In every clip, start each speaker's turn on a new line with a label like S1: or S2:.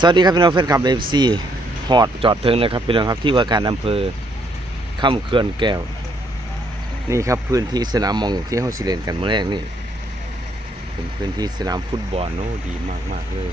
S1: สวัสดีครับพี่น้องแฟนคลับเอฟซีหอดจอดถึงเลยครับพี่น้องครับที่ว่าการอำเภอค่ำเขื่อนแก้ว นี่ครับพื้นที่สนามมองที่เขาสิเลนกันเมื่อแรกนี่เป็นพื้นที่สนามฟุตบอลโน้ดีมากมากๆเลย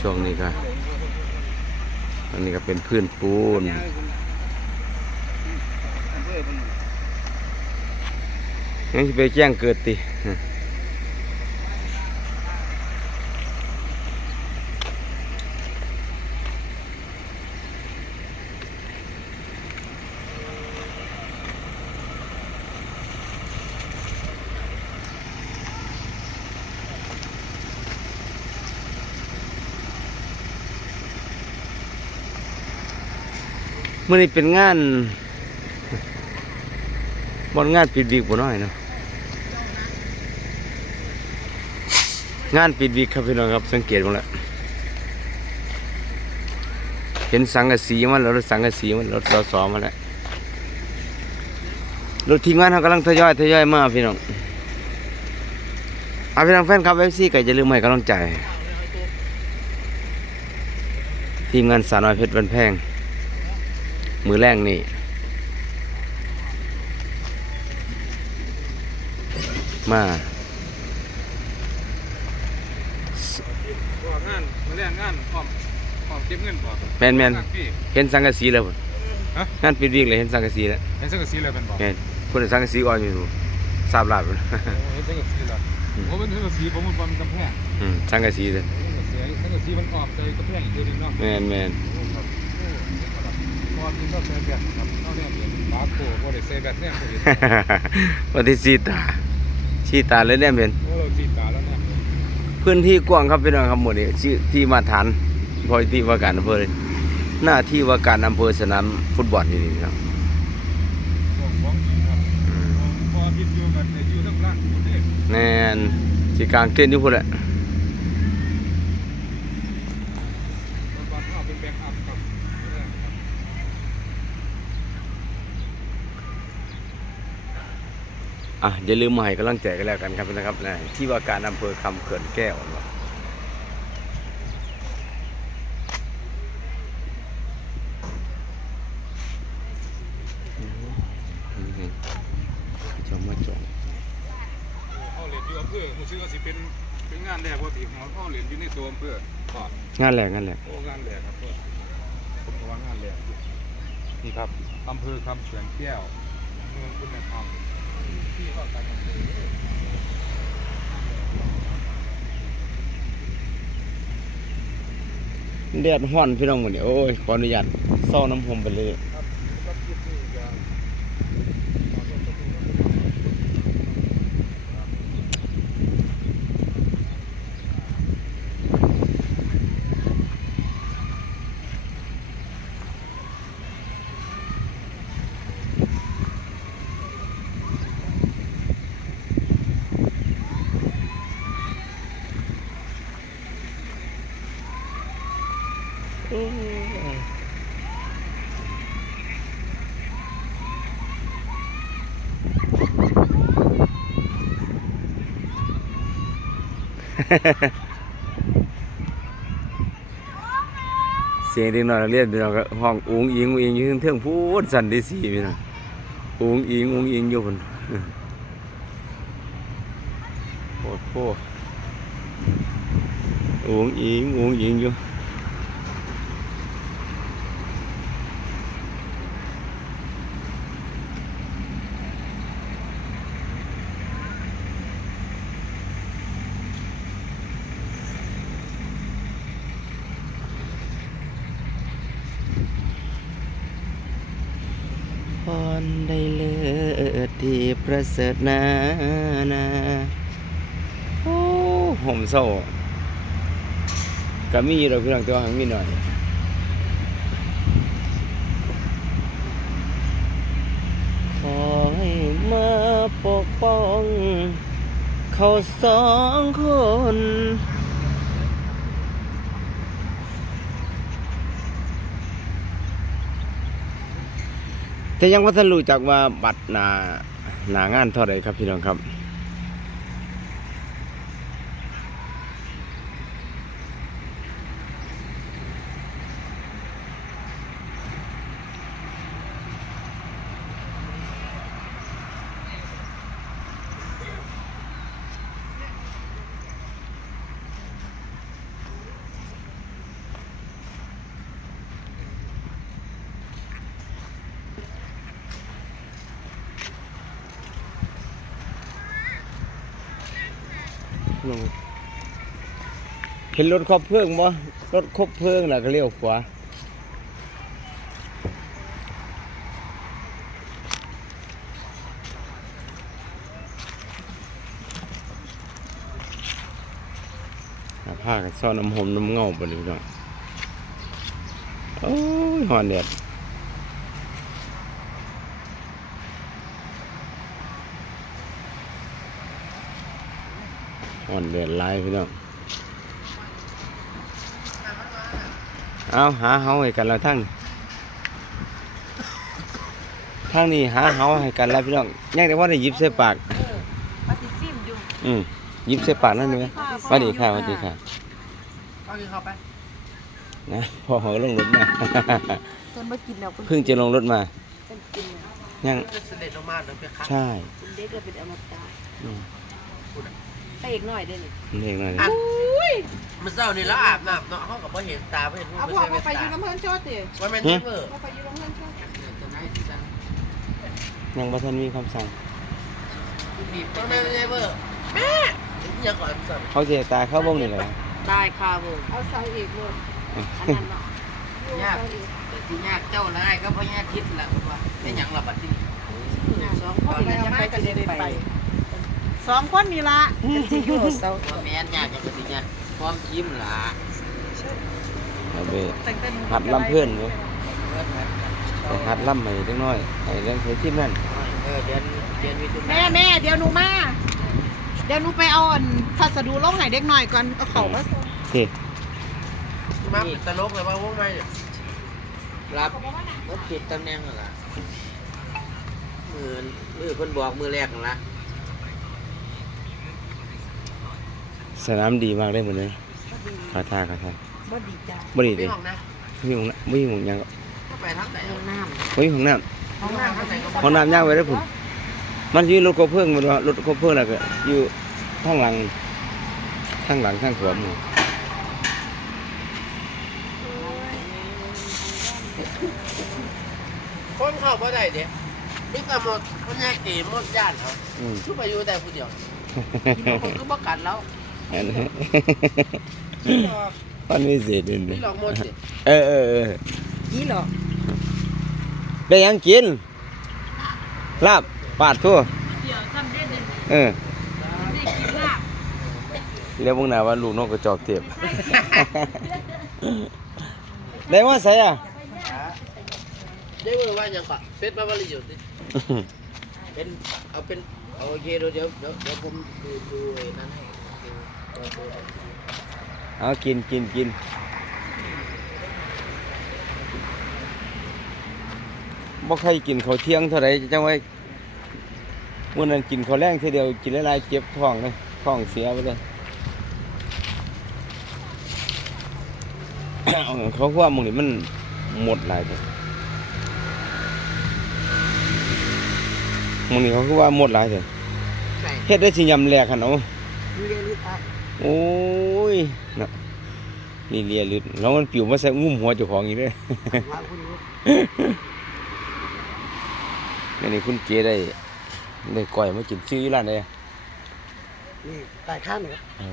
S1: ช่วงนี้ก็อันนี้ก็เป็นพื้นปูนยังไปแจ้งเกิดติ มื่อนี้เป็นงานบอนงานปิดวีกบ่น้อยเนาะงานปิดวีกครับพี่น้องครับสังเกตมาแล้วเห็นสังกะสีมันแล้วรถสังกะสีมันรถสอสอมาแล้วรถทีมงานเขากำลังทยอยทยอยมาพี่น้องเอาพี่น้องแฟนครับเอฟซีก็อย่าลืมให้กำลังใจ ทีมงานสาวน้อยเพชรบันแพง มือแรกนี่ มา
S2: บอกงานมาเรียกงานพร้อมพร้อมเก็บเงินบอก
S1: แมนแมน
S2: พี่
S1: เห็นสังกะสีแล้วพุ่น
S2: ฮะ
S1: งานปิดวีกเลยเห็นสังกะสีแล้ว
S2: เห็นสังกะสีเลยเป็นบอก
S1: แมนพุ่นสังกะสีอ่อนอยู่ทราบลาบพุ่น
S2: โอ้เห็นสังกะสีเลยโอ้เป็นสังกะสีผมมันเป็นกำแพง
S1: อืมสังกะสีเลย
S2: สังกะสีมันออกใจกำแพงอีกทีนึงเนาะ
S1: แมนแมน
S2: พ อกินก็เซแบตครับนอกเนี่ยเป็นบาโก้ก็ได้เซแบตเนี่ยผมเห็น
S1: วันที่สีตาสีตาเลยเนี่ยเป็น
S2: โอ้เราจีตาแล้วเนี่ย
S1: พื้นที่กว้างครับพี่น้องครับหมดนี่ชื่อที่มาฐานพอยที่ว่าการอำเภอหน้าที่ว่าการอำเภอสนามฟุตบอลนี่นี่ครับ
S2: บอกของจริงครับพอพิดอยู่กันในอยู่ทั้งล่ารเทศ
S1: แน่นสีกลางเต้นอยู่พุ่นแหละ
S2: มันบ้านเราเป็นแบ็กอัพครับ
S1: อะอย่าลืมมาให้กำลังใจกันแล้วกันครับนะครับนะที่ว่าการอำเภอคำเขื่อนแก้วเนาะนี่ไงเขาจะมาจอง
S2: เขาเรียนอยู่อำเภอผมซื้อก็สิเป็นเป็นงานแรกว่าที่ของเขาเรียนอยู่ในตัวอำเภอก่อ
S1: งานแหลกงานแหลก
S2: โอ้งานแรกครับเพื่อนผมก็ว่างานแรกอยู่นี่ครับอำเภอคำเขื่อนแก้วเมืองคุณธรรม เภอ
S1: แดดห้อนพี่น้องหมดเนี่ยโอ้ยขออนุญาตเศร้าน้ำผมไปเลย
S2: ครับก็คิดนี่จะ
S1: เสียงเด็กน้อยนักเรียนพี่น้องก็ห้องอุ้งอิงอุ้งอิงอยืนเทิงพูดสั่นดีสี่พี่น้องอุ้งอิงอุ้งอิงอยู่คนโอ้โหอุ้งอิงอุ้งอิงอยู่ รได้เลิศที่ประเสริฐนานาโอ้ผมเศร้าก็มีเราพี่น้องตัวหังมีหน่อยขอให้มาปกป้อง เขาสองคน แต่ยังว่าท่านรู้จักว่าบัตรหนาหนางานเท่าไรครับพี่น้องครับ พี่งเห็นรถครอบเพลิงบ่รถครบเพลิงแล้วก็เลี้ยวขวาหาผ้ากันซ่อนน้ำหอมน้ำเงาบ่นี่พี่น้องโอ้ยหอนแดด หอนแดดหลายพี่น้องเอาหาเฮาให้กันแล้วทั้งทางนี้หาเฮาให้กันแล้วพี่น้องยังแต่ว่าได้หยิบใส่ปาก
S3: มาติดซิมอยู่
S1: อืมหยิบใส่ปากนั่นนี่ไหมสวัสดีค่ะสวัสดีค่ะ
S3: เอากินเข้าไป
S1: นะพอเขาลงรถมา
S3: จนมากินแล้ว
S1: เพิ่งจะลงรถมา
S3: เพิ่นกินแล้ว
S1: ยัง
S4: เสด็จลงมาเดี๋ยวไปคัด
S1: ใช่
S3: คุณเด็กเราเป็นอมตะ
S1: อืม
S3: ไปอีกหน่อยเด้อนี่
S1: เด็กหน่อย
S4: อันมันเศร้านี่แล้วอาบน้ำเนาะเขากับว่าเห็นตาไม่เห็นหู
S5: เอา
S4: ไม่
S5: พวก
S4: ใช่
S5: เขาไป
S4: เว้น
S5: อยู่
S4: ตา
S5: น้ำเพิ่นโชติ
S4: ว่ามันไม่เบอร์
S5: เขาไปอยู่น้ำเพิ่นโชติ
S1: ยังบ่ทันมีคำสั่ง
S4: ว่ามันไม่ใช่เบอร์แม่ยังก่อนสั่ง
S1: เขาเสียตาเข้าบ้งนี่เลย
S3: ได้ค่ะวง
S5: เอาใส่อีกเลย
S3: อันนั้นเนาะ
S4: ยากแต่ที่ยากเจ้าละไอ้ก็เพราะยากคิดแหละว่าไม่หยังหลับบัดที่
S3: สองคน
S5: ไป
S3: นี่
S5: เอา
S3: จะ
S5: มา
S3: ไป
S5: กระ
S3: สิ
S5: เด็น
S3: ไป
S5: ไป สองคนนี่ละ
S3: สิอยู่เสา
S4: ว่าแม่นยากจะกระติยากความคิมหล่ะ
S1: เอาไป
S5: แต่งเป็น
S1: หัดลำเพื่อนเลยไปหัดลำใหม่เล็กน้อยไอ้เรื่องเคยที่นั่น
S4: เออเดือนเดือนมิถุนา
S5: แม่แม่เดี๋ยวหนูมาเดี๋ยวหนูไปเอาอันพัสดุลงให้เด็กหน่อยก่อนเอาเขามาส่ง
S1: โอเค
S4: มาเป็นตลกเลยว่าว่าไม่รับรถผิดตำแหน่งเหรอมือมือคนบอกมือแรกนั่นละ
S1: สนามดีมากเลยเหมือนเลยขาท่าขาท่า
S3: บ่ดีจ้ะ
S1: บ่ดี
S4: ไม่
S1: ดิ
S4: ห้องนะ
S1: ไม่หงนะไม่หงยังก็
S4: ถ้าไปทางไหน
S3: ห้องน้
S1: ไม่หงน้
S4: ห้องน้ำทางไหนก็ำ
S1: ห้องน้ำย่างไว้ได้อผมมันอยู่รถกบเพิ่งมันว่ารถกบเพิ่งแล้วก็อยู่ข้างหลังข้างหลังข้างขวามือ
S4: คนเข้าบ่ได้เด็กนี่ก็หมดคนแยกตีหมดญาติเขา
S1: อืม
S4: คือไปอยู่แต่ผู้เดียวกินบางคนก็บ่กัดแล้ว
S1: อันนี้
S4: นี่หรอก
S1: มันไม่เสียดินเล
S4: นี่
S1: ย
S4: หรอกหมดสิ
S1: เออเออเออำ
S3: ยี่หรอก
S1: ได้หยังกิน ลาบปาดทั่ว
S3: เดี๋ยวซ้ำเด็ดเลย
S1: เออ
S3: ได้กินลาบ
S1: เรียกพวกนาว่าลูกนกกระจอกเทียบได้ว่าใส่อะ
S4: ได้เมื่อว่ายังปะเฟซมาวันละอยู่สิเป็นเอาเป็นเอาโอเคเดี๋ยวเดี๋ยวเดี๋ยวเดี๋ยวผมดูดูไอ้นั้นให้ดูดูดู
S1: เอากินกินกินบ่ใครกินข้าวเที่ยงเท่าไหรจังไว้มื่อนั้นกินข้าวแรงเทีเดียวกินหลายๆเจ็บท้องเลยท้องเสียไปเลยเอาเขาว่ามึงนี่มันหมดหลายตัวมึงนี่เขาคือว่าหมดหลายตัว
S4: ใส่
S1: เฮ็ดได้สิยำแหลกหันเอา
S4: ดูเรียนรู้ตา
S1: โอ้ยน่ะนี่เลียลึดแล้วมันปิวมาใส่งุ้มหัวเจ้าของอีกเด้อ
S4: ว่าคุณรู้
S1: อันนี้คุณเก๋ได้ได้ก้อยมากินซื้ออยู่ร้านใดอะ
S4: นี่ตายข้างหนึ่ง
S1: อ๋อ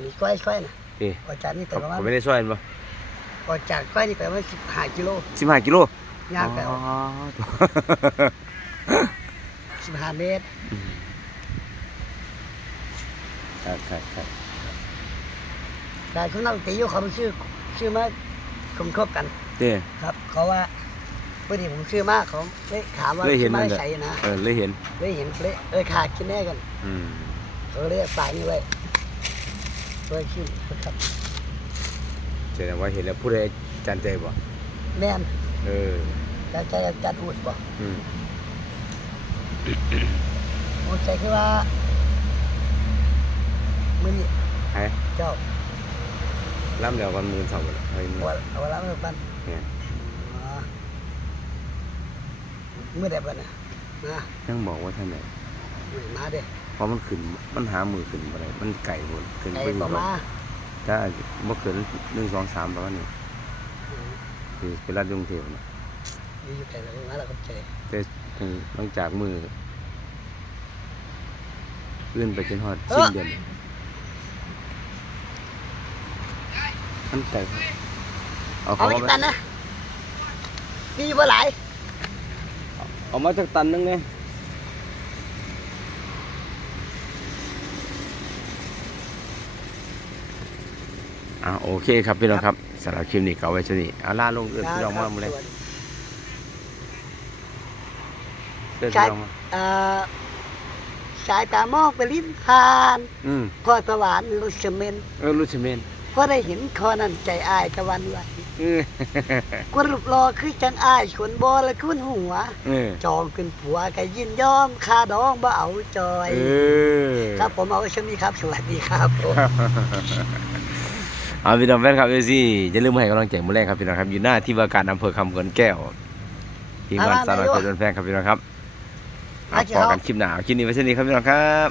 S4: มีก้อยก้อยนะ
S1: เอ๊ะ
S4: ออกจากนี่แต่
S1: เขา
S4: ว่า
S1: เขาไม่ได้ซอยมันบ่
S4: ออกจากก้อยนี่แต่ว่าสิบห้ากิโล
S1: 15กิโล
S4: ย่างไป
S1: อ๋อ
S4: สิบห้าเมตร
S1: ครับครับครับ
S4: แต่คุณนักตีอยู่เขามันชื่อชื่อมาสมทบกัน
S1: เด้
S4: ครับ เขาว่าพอดีผมชื่อมากเขาเลยถามว่า
S1: เลยเห็น
S4: มา
S1: นั่นแหละ
S4: ใส่นะ
S1: เออเลยเห็น
S4: เลยเห็นเลยเออขาดกินแน่กัน
S1: อืม
S4: เขาเลยฝากนี่ไว้เพื่อชื่อครับ
S1: แสดงว่าเห็นแล้วผู้ใดจันใจบ่
S4: แม่น
S1: เออ
S4: จะจะจัดอุดบ่
S1: อืม
S4: ผมใจคือว่ามือนี่
S1: ให้
S4: เจ้า
S1: ล่ำแล้วก่อนมื้อเช้าบ่ล่ะเฮ้ยมื้อ
S4: เอาเอาละเมื่อปัน
S1: เนี่ย
S4: อ๋อมื่อใดปันนะนะ
S1: ยังบอกว่าท่านไหน
S4: มือมาเด้
S1: เพราะมันขึ้นมันหามือขึ้นบ่ได้มันไก่บ่ขึ้น
S4: ไอ้
S1: ไปอยู่
S4: ต่อ
S1: บ่
S4: มา
S1: ถ้าบ่เกิน1 2 3ประมาณนี้คือเป็นรัฐกรุงเทพนะ
S4: อยู่ไกลแล้วมาแล้วก็เจ
S1: แต่ถึงหลังจากมือเลื่อนไปจนฮอดสิ้นเดือน มันไก่เอา
S6: เอา
S1: เขา
S6: อีก
S1: มา
S6: ตันนะมีบ่หลาย
S1: เอามาจากตันนึงไงอ่าโอเคครับพี่น้องครับสำหรับคลิปนี้ก็เอาไว้เท่านี้เอาล่าลงเอื้อนพี่น้องมาหมดเลยเอื้อนพี่น้องมา
S6: เอ่อสายตามองไปลิ้นพาน
S1: อืม
S6: พอสวรรค์ลุชเมน
S1: เออรู้ใช่ไหมน
S6: ก็ได้เห็นคอนั่นใจอายตะวันไหว
S1: เออ
S6: กรูปรอคือจังอายขนบอและคุณหัว
S1: เออ
S6: จองเป็นผัวก็ยินยอมคาดองบ่เอาจอย
S1: เออ
S6: ครับผมเอาไว้ชมีครับ สวัสดีครับผม
S1: เอาพี่น้องแฟนครับเอซี่อย่าลืมให้กำลังใจมือแรกครับพี่น้องครับอยู่หน้าที่ว่าการอำเภอคำเขินแก้วทีมงานสาวน้อยเพชรแฟนครับพี่น้องครับเอาพอกันคลิปหนาคลิปนี้ไว้เช่นนี้ครับพี่น้องครับ